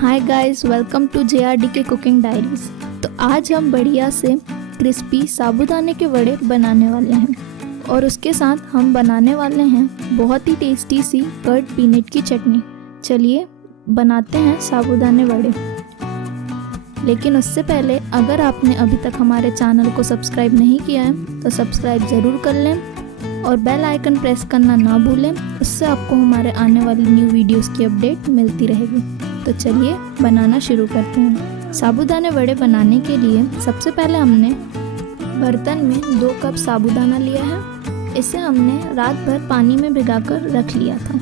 Hi guys, welcome to JRDK cooking diaries. तो आज हम बढ़िया से क्रिस्पी साबूदाने के वड़े बनाने वाले हैं और उसके साथ हम बनाने वाले हैं बहुत ही टेस्टी सी कर्ड पीनट की चटनी। चलिए बनाते हैं साबूदाने वड़े। लेकिन उससे पहले अगर आपने अभी तक हमारे चैनल को सब्सक्राइब नहीं किया है तो सब्सक्राइब ज़रूर कर लें और बेल आइकन प्रेस करना ना भूलें। उससे आपको हमारे आने वाली न्यू वीडियोस की अपडेट मिलती रहेगी। तो चलिए बनाना शुरू करते हैं। साबूदाने वड़े बनाने के लिए सबसे पहले हमने बर्तन में 2 कप साबूदाना लिया है। इसे हमने रात भर पानी में भिगाकर रख लिया था।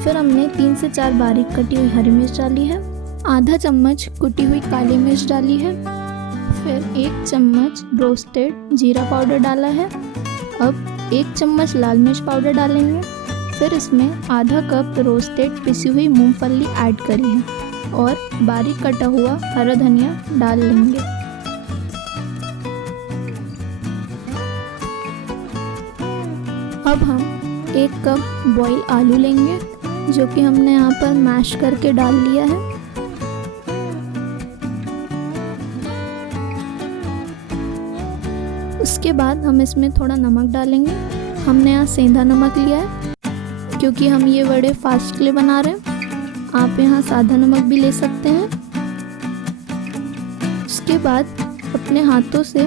फिर हमने 3 से 4 बारीक कटी हुई हरी मिर्च डाली है, आधा चम्मच कुटी हुई काली मिर्च डाली है, फिर 1 चम्मच रोस्टेड जीरा पाउडर डाला है। अब 1 चम्मच लाल मिर्च पाउडर डालेंगे। फिर इसमें आधा कप रोस्टेड पिसी हुई मूंगफली ऐड करी है और बारीक कटा हुआ हरा धनिया डाल लेंगे। अब हम 1 कप बॉयल आलू लेंगे जो कि हमने यहाँ पर मैश करके डाल लिया है। उसके बाद हम इसमें थोड़ा नमक डालेंगे। हमने यहाँ सेंधा नमक लिया है क्योंकि हम ये वड़े फास्ट के लिए बना रहे हैं। आप यहाँ सादा नमक भी ले सकते हैं। उसके बाद अपने हाथों से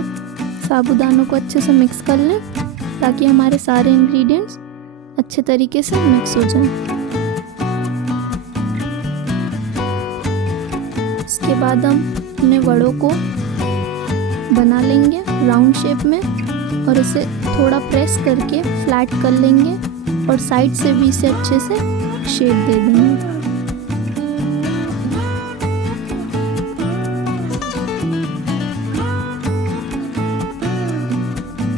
साबूदानों को अच्छे से मिक्स कर लें ताकि हमारे सारे इंग्रेडिएंट्स अच्छे तरीके से मिक्स हो जाएं। इसके बाद हम अपने वड़ों को बना लेंगे राउंड शेप में और इसे थोड़ा प्रेस करके फ्लैट कर लेंगे और साइड से भी इसे अच्छे से शेप दे देंगे।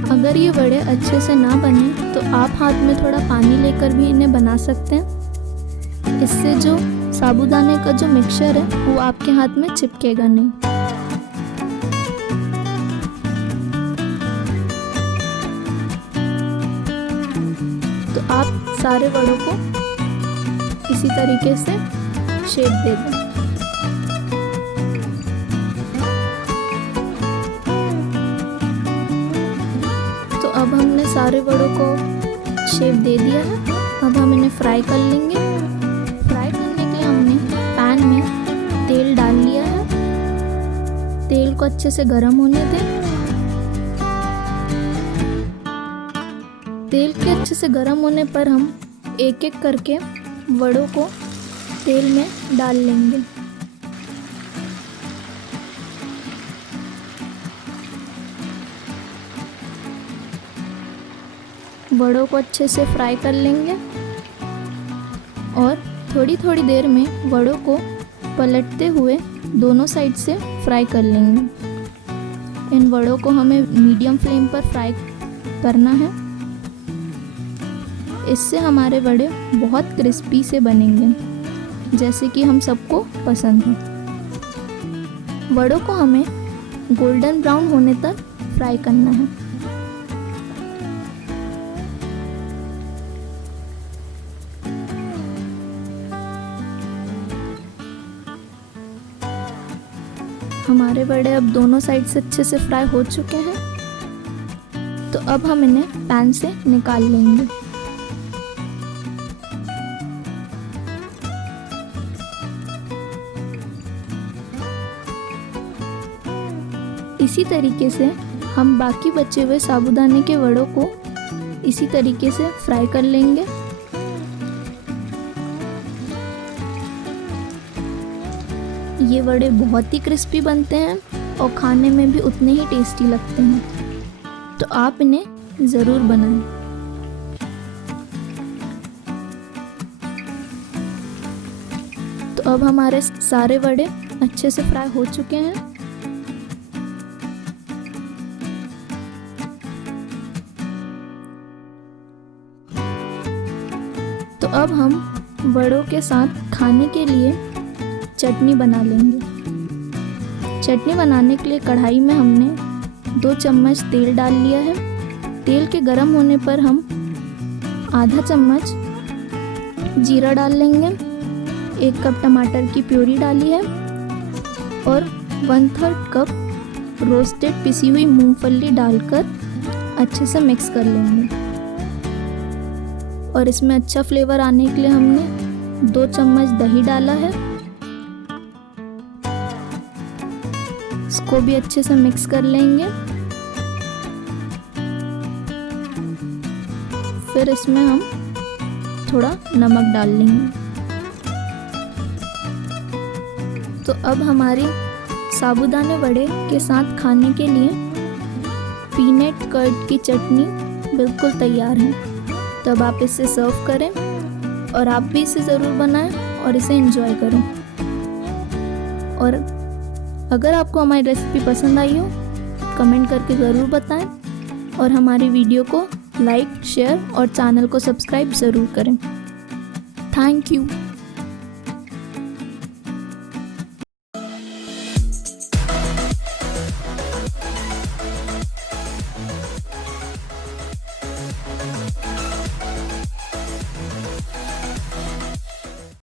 अगर ये वड़े अच्छे से ना बने तो आप हाथ में थोड़ा पानी लेकर भी इन्हें बना सकते हैं। इससे जो साबूदाने का जो मिक्सचर है वो आपके हाथ में चिपकेगा नहीं। तो आप सारे वड़ों को इसी तरीके से शेप दे दें। तो अब हमने सारे वड़ों को शेप दे दिया है। अब हम इन्हें फ्राई कर लेंगे। फ्राई करने के लिए हमने पैन में तेल डाल लिया है। तेल को अच्छे से गर्म होने दें। तेल के अच्छे से गर्म होने पर हम एक एक करके वड़ों को तेल में डाल लेंगे। वड़ों को अच्छे से फ्राई कर लेंगे और थोड़ी थोड़ी देर में वड़ों को पलटते हुए दोनों साइड से फ्राई कर लेंगे। इन वड़ों को हमें मीडियम फ्लेम पर फ्राई करना है। इससे हमारे वड़े बहुत क्रिस्पी से बनेंगे जैसे कि हम सबको पसंद है। वड़ों को हमें गोल्डन ब्राउन होने तक फ्राई करना है। हमारे वड़े अब दोनों साइड से अच्छे से फ्राई हो चुके हैं। तो अब हम इन्हें पैन से निकाल लेंगे। इसी तरीके से हम बाकी बचे हुए साबूदाने के वड़ों को इसी तरीके से फ्राई कर लेंगे। ये वड़े बहुत ही क्रिस्पी बनते हैं और खाने में भी उतने ही टेस्टी लगते हैं। तो आप इन्हें ज़रूर बनाएं। तो अब हमारे सारे वड़े अच्छे से फ्राई हो चुके हैं। तो अब हम वड़ों के साथ खाने के लिए चटनी बना लेंगे। चटनी बनाने के लिए कढ़ाई में हमने 2 चम्मच तेल डाल लिया है। तेल के गर्म होने पर हम आधा चम्मच जीरा डाल लेंगे, 1 कप टमाटर की प्यूरी डाली है और 1/3 कप रोस्टेड पिसी हुई मूंगफली डालकर अच्छे से मिक्स कर लेंगे। और इसमें अच्छा फ्लेवर आने के लिए हमने 2 चम्मच दही डाला है। इसको भी अच्छे से मिक्स कर लेंगे। फिर इसमें हम थोड़ा नमक डाल लेंगे। तो अब हमारी साबूदाने वड़े के साथ खाने के लिए पीनट कर्ड की चटनी बिल्कुल तैयार है। तो अब आप इसे सर्व करें और आप भी इसे ज़रूर बनाएं और इसे एंजॉय करें। और अगर आपको हमारी रेसिपी पसंद आई हो कमेंट करके ज़रूर बताएं और हमारी वीडियो को लाइक, शेयर और चैनल को सब्सक्राइब ज़रूर करें। Thank you.